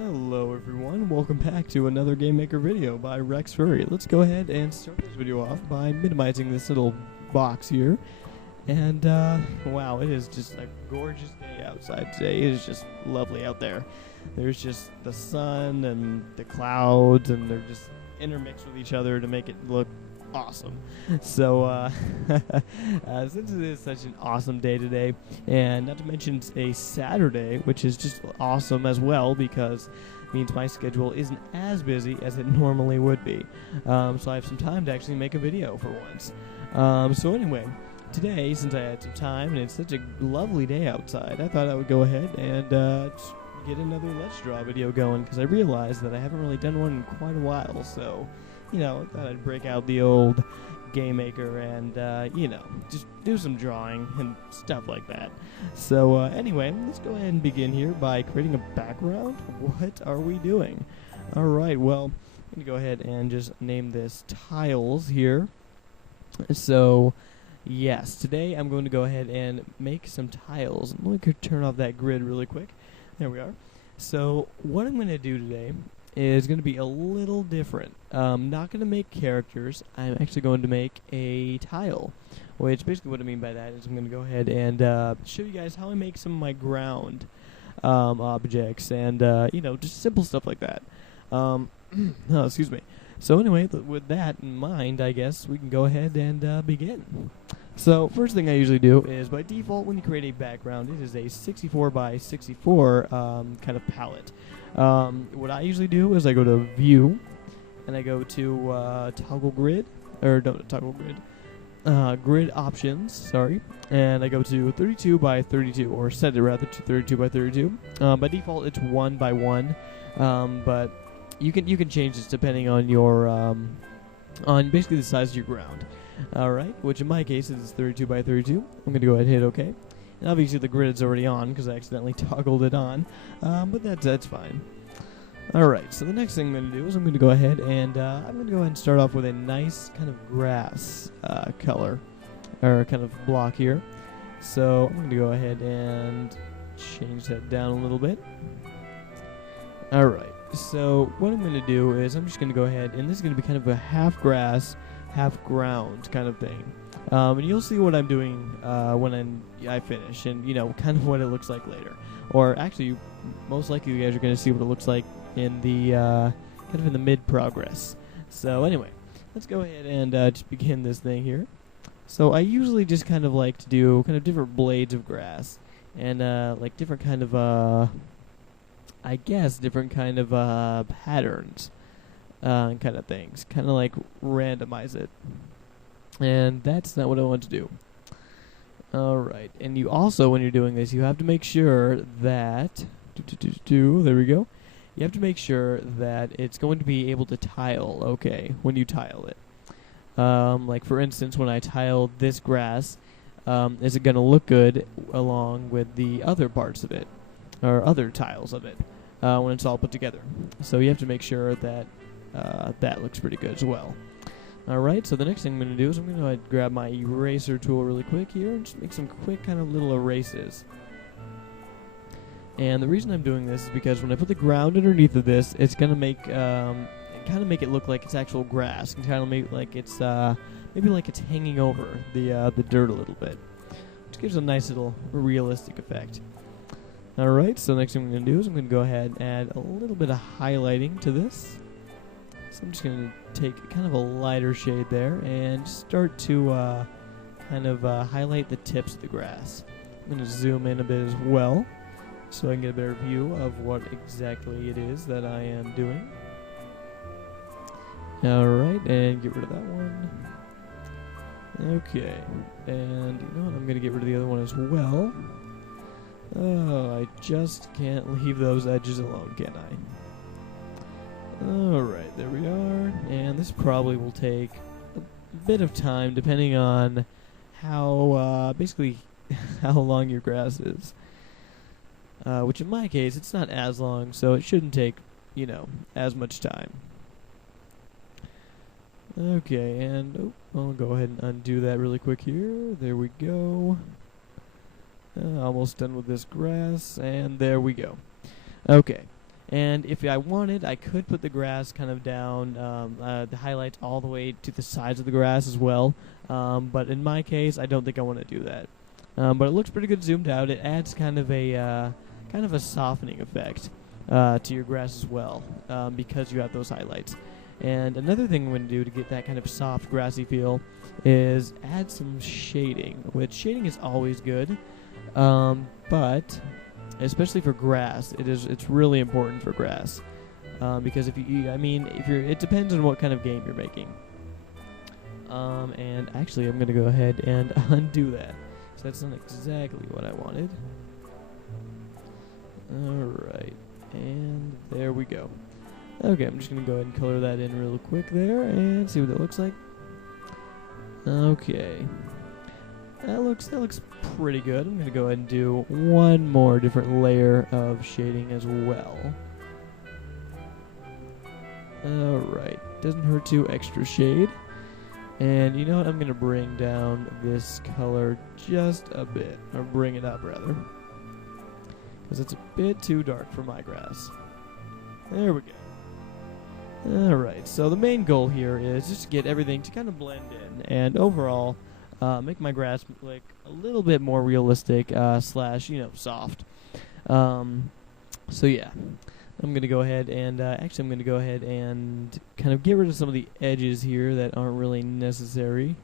Hello everyone, welcome back to another Game Maker video by Rex Furry. Let's go ahead and start this video off by minimizing this little box here. And wow, it is just a gorgeous day outside today. It is just lovely out there. There's just the sun and the clouds, and they're just intermixed with each other to make it look awesome. So since it is such an awesome day today, and not to mention it's a Saturday, which is just awesome as well because it means my schedule isn't as busy as it normally would be. So I have some time to actually make a video for once. So anyway, today, since I had some time and it's such a lovely day outside, I thought I would go ahead and get another Let's Draw video going, because I realized that I haven't really done one in quite a while. So you know, I thought I'd break out the old Game Maker and, you know, just do some drawing and stuff like that. So, anyway, let's go ahead and begin here by creating a background. What are we doing? Alright, well, I'm going to go ahead and just name this Tiles here. So, yes, today I'm going to go ahead and make some tiles. Let me turn off that grid really quick. There we are. So, what I'm going to do today is going to be a little different. Not going to make characters. I'm actually going to make a tile, which basically what I mean by that is I'm going to go ahead and show you guys how I make some of my ground objects and, you know, just simple stuff like that. Oh, excuse me. So anyway, with that in mind, I guess we can go ahead and begin. So first thing I usually do is, by default, when you create a background, it is a 64 by 64 kind of palette. What I usually do is I go to View, and I go to Toggle Grid, or no, Toggle Grid, Grid Options, sorry, and I go to 32 by 32, or set it rather to 32 by 32. By default, it's 1 by 1, but you can change this depending on your on basically the size of your ground. Alright, which in my case is 32 by 32. I'm going to go ahead and hit OK. And obviously the grid's already on because I accidentally toggled it on, but that's fine. Alright, so the next thing I'm going to do is I'm going to go ahead and I'm going to go ahead and start off with a nice kind of grass color, or kind of block here. So I'm going to go ahead and change that down a little bit. Alright, so what I'm going to do is I'm just going to go ahead, and this is going to be kind of a half grass, half ground kind of thing. And you'll see what I'm doing when I finish, and you know, kind of what it looks like later. Or actually, most likely you guys are going to see what it looks like in the kind of in the mid-progress. So anyway, let's go ahead and just begin this thing here. So I usually just kind of like to do kind of different blades of grass, and like different kind of I guess different kind of patterns. Kind of things, kind of like randomize it, and that's not what I want to do. Alright, and you also, when you're doing this, you have to make sure that there we go, you have to make sure that it's going to be able to tile okay when you tile it. Like for instance, when I tile this grass, is it going to look good along with the other parts of it, or other tiles of it, when it's all put together? So you have to make sure that that looks pretty good as well. Alright, so the next thing I'm going to do is I'm going to grab my eraser tool really quick here and just make some quick kind of little erases. And the reason I'm doing this is because when I put the ground underneath of this, it's going to make kind of make it look like it's actual grass, and kind of make like it's maybe like it's hanging over the dirt a little bit, which gives a nice little realistic effect. Alright, so the next thing I'm going to do is I'm going to go ahead and add a little bit of highlighting to this. So I'm just going to take kind of a lighter shade there and start to kind of highlight the tips of the grass. I'm going to zoom in a bit as well so I can get a better view of what exactly it is that I am doing. Alright, and get rid of that one. Okay, and you know what, I'm going to get rid of the other one as well. Oh, I just can't leave those edges alone, can I? Alright, there we are, and this probably will take a bit of time depending on how, basically, how long your grass is. Which in my case, it's not as long, so it shouldn't take, you know, as much time. Okay, and I'll go ahead and undo that really quick here. There we go. Almost done with this grass, and there we go. Okay, And if I wanted, I could put the grass kind of down, the highlights all the way to the sides of the grass as well. But in my case, I don't think I want to do that. But it looks pretty good zoomed out. It adds kind of a softening effect to your grass as well, because you have those highlights. And another thing I'm going to do to get that kind of soft, grassy feel is add some shading, which shading is always good, but especially for grass, it's really important for grass, because it depends on what kind of game you're making. And actually, I'm going to go ahead and undo that. So that's not exactly what I wanted. Alright, and there we go. Okay, I'm just going to go ahead and color that in real quick there and see what it looks like. Okay. That looks pretty good. I'm going to go ahead and do one more different layer of shading as well. Alright, doesn't hurt to extra shade. And you know what, I'm going to bring down this color just a bit, or bring it up rather, because it's a bit too dark for my grass. There we go. Alright, so the main goal here is just to get everything to kind of blend in, and overall, make my grass look a little bit more realistic, slash, soft. So yeah, I'm going to go ahead and, I'm going to go ahead and kind of get rid of some of the edges here that aren't really necessary.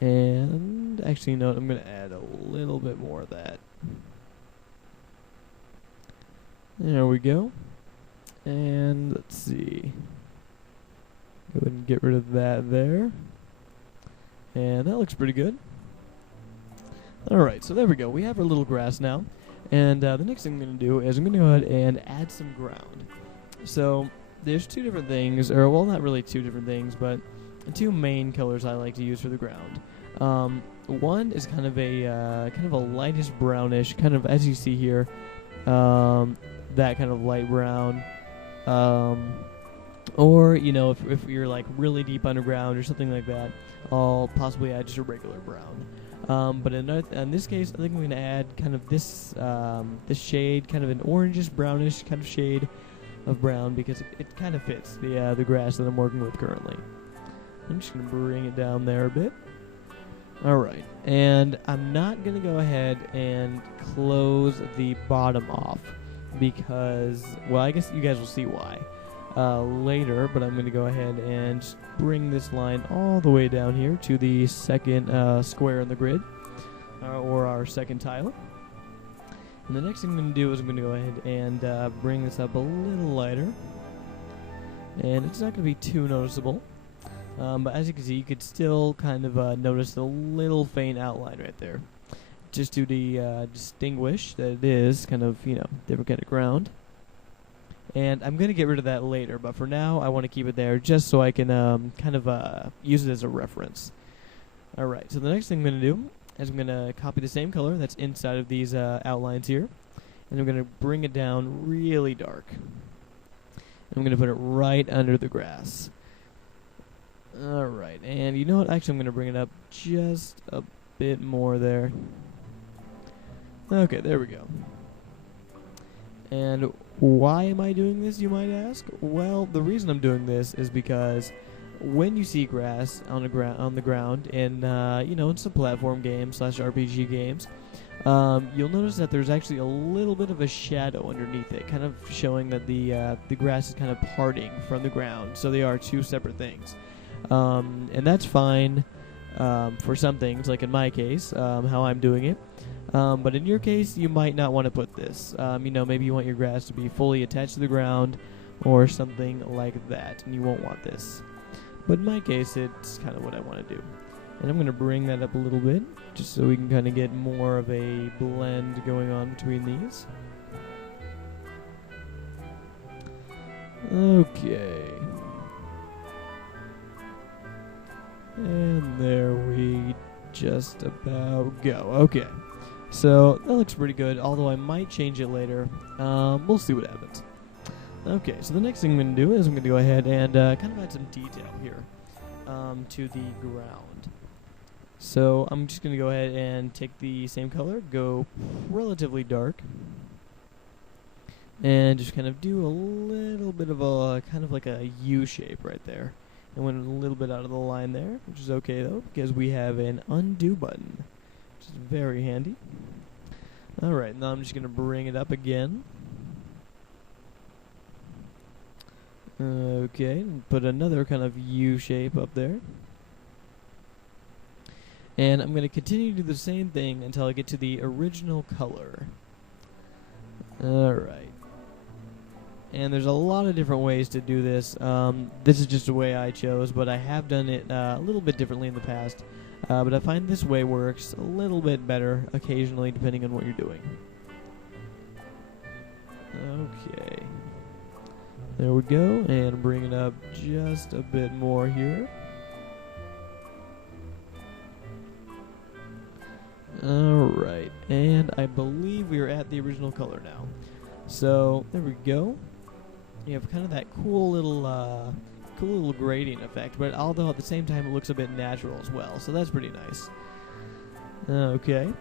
And actually, I'm going to add a little bit more of that. There we go. And let's see. Go ahead and get rid of that there. And that looks pretty good. Alright, so there we go. We have our little grass now. And the next thing I'm going to do is I'm going to go ahead and add some ground. So there's two different things, or well, not really two different things, but two main colors I like to use for the ground. One is kind of a lightish brownish, kind of as you see here, that kind of light brown. Or if you're like really deep underground or something like that, I'll possibly add just a regular brown. But in this case, I think I'm going to add kind of this shade, kind of an orangish brownish kind of shade of brown, because it kind of fits the grass that I'm working with currently. I'm just going to bring it down there a bit. Alright, and I'm not going to go ahead and close the bottom off, because, well, I guess you guys will see why later, but I'm going to go ahead and just bring this line all the way down here to the second square in the grid, or our second tile. And the next thing I'm going to do is I'm going to go ahead and bring this up a little lighter, and it's not going to be too noticeable, but as you can see, you could still kind of notice the little faint outline right there, just to distinguish that it is kind of, different kind of ground. And I'm going to get rid of that later, but for now I want to keep it there just so I can use it as a reference. Alright, so the next thing I'm going to do is I'm going to copy the same color that's inside of these outlines here, and I'm going to bring it down really dark. I'm going to put it right under the grass. Alright, and you know what, actually I'm going to bring it up just a bit more there. Okay, there we go. And why am I doing this, you might ask? Well, the reason I'm doing this is because when you see grass on the ground in in some platform games / RPG games, you'll notice that there's actually a little bit of a shadow underneath it, kind of showing that the grass is kind of parting from the ground. So they are two separate things, and that's fine for some things, like in my case, how I'm doing it. But in your case, you might not want to put this. Maybe you want your grass to be fully attached to the ground or something like that, and you won't want this. But in my case, it's kind of what I want to do. And I'm going to bring that up a little bit, just so we can kind of get more of a blend going on between these. Okay. And there we just about go. Okay. So that looks pretty good, although I might change it later. We'll see what happens. Okay, so the next thing I'm going to do is I'm going to go ahead and kind of add some detail here to the ground. So I'm just going to go ahead and take the same color, go relatively dark, and just kind of do a little bit of a kind of like a U shape right there. And went a little bit out of the line there, which is okay though, because we have an undo button, which is very handy. Alright, now I'm just going to bring it up again. Okay, and put another kind of U shape up there. And I'm going to continue to do the same thing until I get to the original color. Alright. And there's a lot of different ways to do this. This is just a way I chose, but I have done it a little bit differently in the past. But I find this way works a little bit better occasionally, depending on what you're doing. Okay. There we go, and bring it up just a bit more here. Alright, and I believe we are at the original color now. So, there we go. You have kind of that cool little grading effect, but although at the same time it looks a bit natural as well, so that's pretty nice. Okay,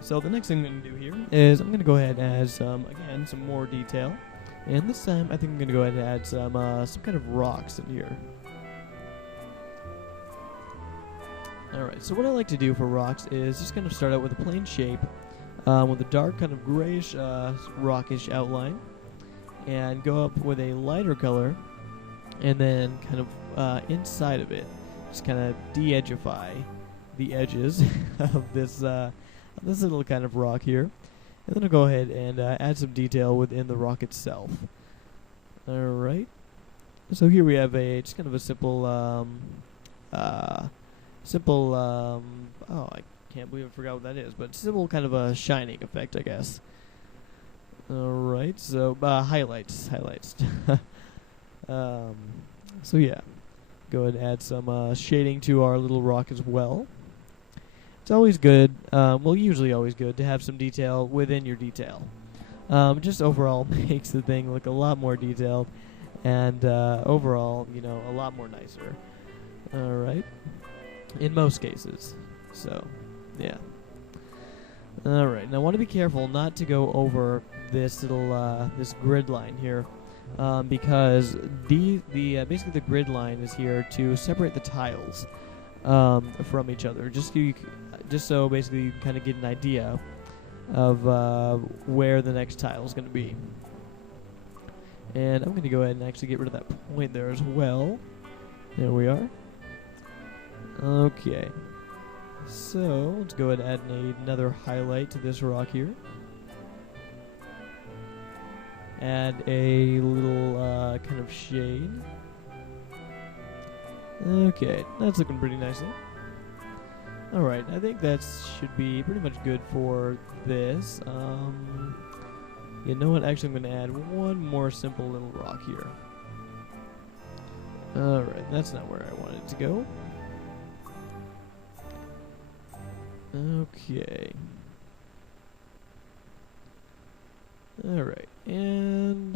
so the next thing I'm going to do here is I'm going to go ahead and add some more detail, and this time I think I'm going to go ahead and add some kind of rocks in here. Alright, so what I like to do for rocks is just kind of start out with a plain shape, with a dark kind of grayish, rockish outline, and go up with a lighter color, and then kind of inside of it, just kind of de-edgify the edges of this little kind of rock here, and then I'll go ahead and add some detail within the rock itself. Alright, so here we have just kind of a simple, oh, I can't believe I forgot what that is, but simple kind of a shining effect, I guess. Alright, so highlights. So yeah, go ahead and add some shading to our little rock as well. It's always good, well, usually always good to have some detail within your detail. Just overall makes the thing look a lot more detailed, and overall, you know, a lot more nicer. Alright, in most cases. So, yeah. Alright, now I want to be careful not to go over this little this grid line here, because basically the grid line is here to separate the tiles from each other, just so basically you can kind of get an idea of where the next tile is going to be. And I'm going to go ahead and actually get rid of that point there as well. There we are. Okay. So, let's go ahead and add another highlight to this rock here. Add a little kind of shade. Okay, that's looking pretty nicely. Alright, I think that should be pretty much good for this. You know what? Actually, I'm going to add one more simple little rock here. Alright, that's not where I wanted it to go. Okay. Alright, and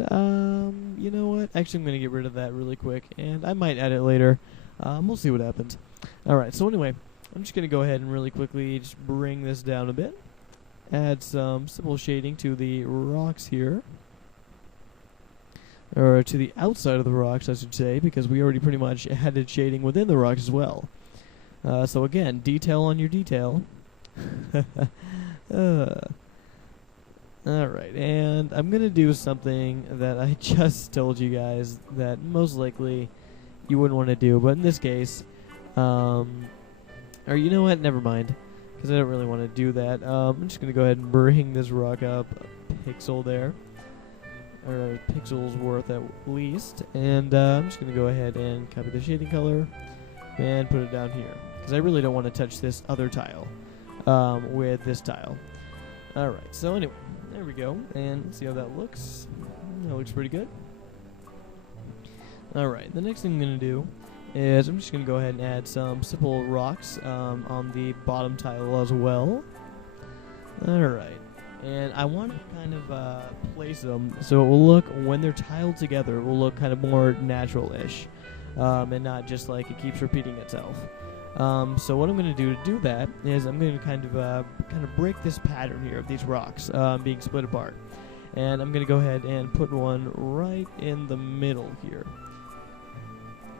you know what? Actually, I'm going to get rid of that really quick, and I might add it later. We'll see what happens. Alright, so anyway, I'm just going to go ahead and really quickly just bring this down a bit. Add some simple shading to the rocks here. Or to the outside of the rocks, I should say, because we already pretty much added shading within the rocks as well. So again, detail on your detail. Alright, and I'm going to do something that I just told you guys that most likely you wouldn't want to do, but in this case, or you know what, never mind, because I don't really want to do that. I'm just going to go ahead and bring this rock up a pixel there, or a pixel's worth at least, and I'm just going to go ahead and copy the shading color and put it down here, because I really don't want to touch this other tile with this tile. Alright, so anyway, there we go, and let's see how that looks. That looks pretty good. Alright, the next thing I'm going to do is I'm just going to go ahead and add some simple rocks on the bottom tile as well. Alright, and I want to kind of place them so it will look, when they're tiled together, it will look kind of more natural-ish, and not just like it keeps repeating itself. So what I'm going to do that is I'm going to kind of break this pattern here of these rocks being split apart. And I'm going to go ahead and put one right in the middle here.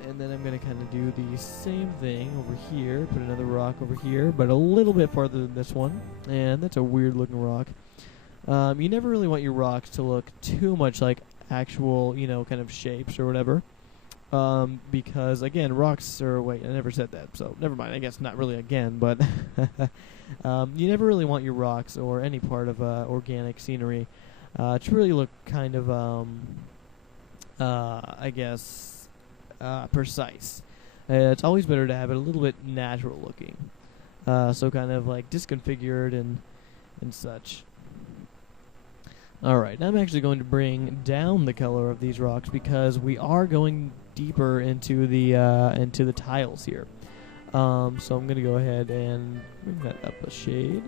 And then I'm going to kind of do the same thing over here. Put another rock over here, but a little bit farther than this one. And that's a weird looking rock. You never really want your rocks to look too much like actual, kind of shapes or whatever. Because, again, rocks are... Wait, I never said that, so never mind. I guess not really again, but... you never really want your rocks or any part of organic scenery to really look kind of, precise. It's always better to have it a little bit natural looking. So kind of like disconfigured and such. Alright, now I'm actually going to bring down the color of these rocks because we are going deeper into the tiles here. So I'm going to go ahead and bring that up a shade.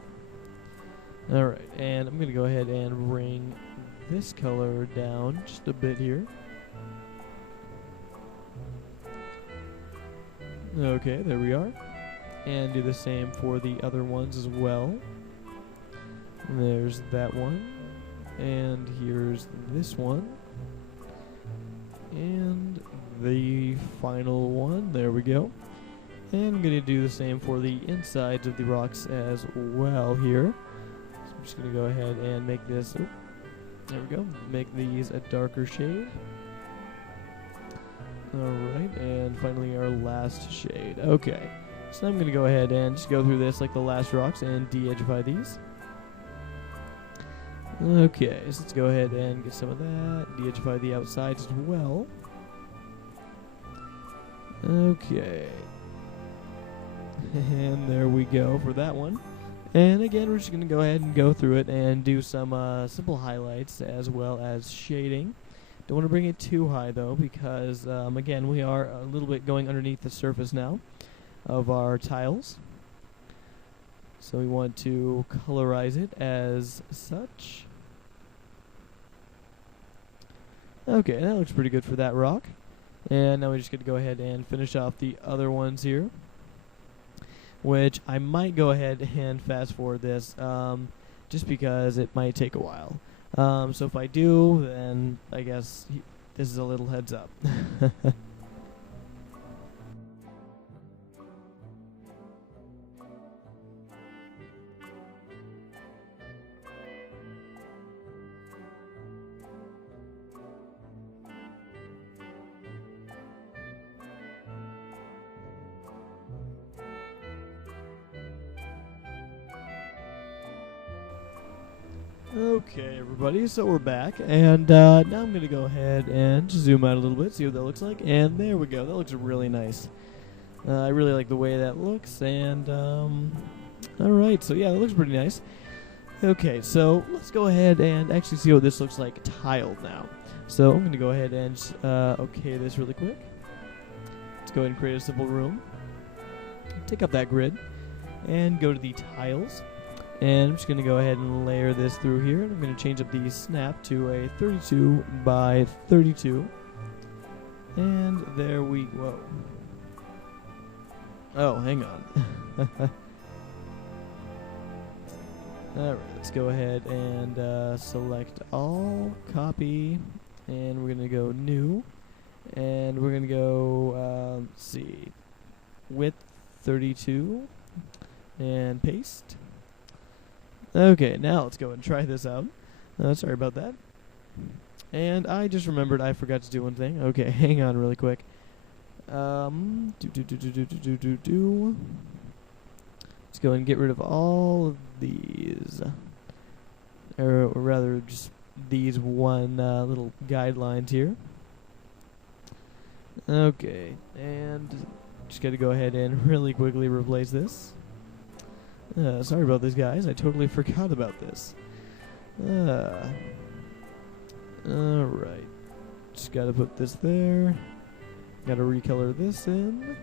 Alright, and I'm going to go ahead and bring this color down just a bit here. Okay, there we are. And do the same for the other ones as well. There's that one. And here's this one. And the final one. There we go. And I'm going to do the same for the insides of the rocks as well here. So I'm just going to go ahead and make this... Oh, there we go. Make these a darker shade. Alright, and finally our last shade. Okay, so now I'm going to go ahead and just go through this like the last rocks and de-edgify these. Okay, so let's go ahead and get some of that. De-edgify the outsides as well. Okay. And there we go for that one. And again, we're just going to go ahead and go through it and do some simple highlights as well as shading. Don't want to bring it too high though because, again, we are a little bit going underneath the surface now of our tiles. So we want to colorize it as such. Okay, that looks pretty good for that rock. And now we're just going to go ahead and finish off the other ones here, which I might go ahead and fast forward this just because it might take a while. So if I do, then I guess this is a little heads up. Okay, everybody, so we're back, and now I'm going to go ahead and zoom out a little bit, see what that looks like, and there we go. That looks really nice. I really like the way that looks, and alright, so yeah, that looks pretty nice. Okay, so let's go ahead and actually see what this looks like tiled now. So I'm going to go ahead and okay this really quick. Let's go ahead and create a simple room. Take up that grid, and go to the tiles. And I'm just going to go ahead and layer this through here. And I'm going to change up the snap to a 32 by 32. And there we go. Oh, hang on. Alright, let's go ahead and select all, copy, and we're going to go new. And we're going to go, let's see, width 32, and paste. Okay, now let's go and try this out. Sorry about that. And I just remembered I forgot to do one thing. Okay, hang on really quick. Let's go and get rid of all of these. Or rather, just these one little guidelines here. Okay, and just got to go ahead and really quickly replace this. Sorry about this, guys. I totally forgot about this. Alright. Just gotta put this there. Gotta recolor this in.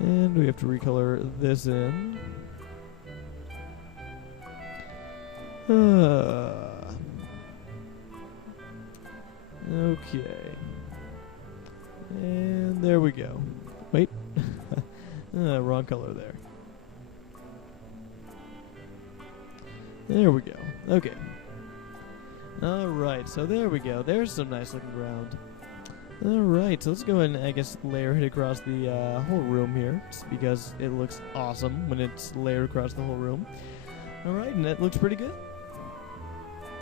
And we have to recolor this in. Okay. And there we go. Wait. Wrong color there. There we go. Okay. Alright, so there we go. There's some nice looking ground. Alright, so let's go ahead and I guess layer it across the whole room here, just because it looks awesome when it's layered across the whole room. Alright, and that looks pretty good.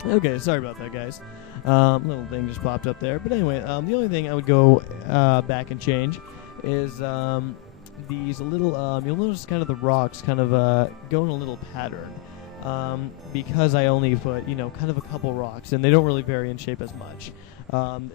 Okay, sorry about that, guys. Little thing just popped up there. But anyway, the only thing I would go back and change is these little, you'll notice kind of the rocks kind of go in a little pattern. Because I only put, kind of a couple rocks, and they don't really vary in shape as much.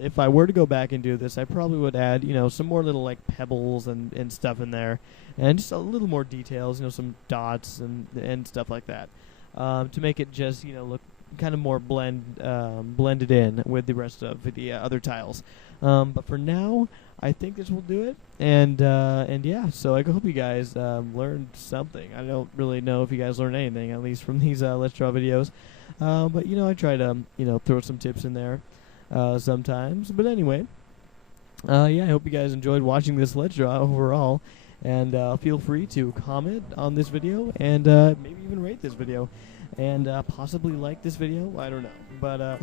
If I were to go back and do this, I probably would add, some more little, like, pebbles and stuff in there, and just a little more details, some dots and stuff like that, to make it just, look kind of more blended in with the rest of the other tiles. But for now, I think this will do it, and yeah, so I hope you guys learned something. I don't really know if you guys learned anything, at least from these Let's Draw videos, but I try to throw some tips in there sometimes. But anyway, yeah, I hope you guys enjoyed watching this Let's Draw overall, and feel free to comment on this video and maybe even rate this video. And possibly like this video, I don't know, but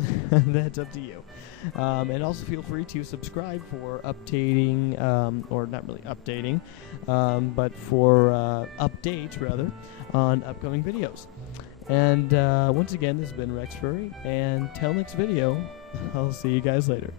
that's up to you. And also feel free to subscribe for updating, or not really updating, but for updates rather, on upcoming videos. And once again, this has been Rex Furry, and till next video, I'll see you guys later.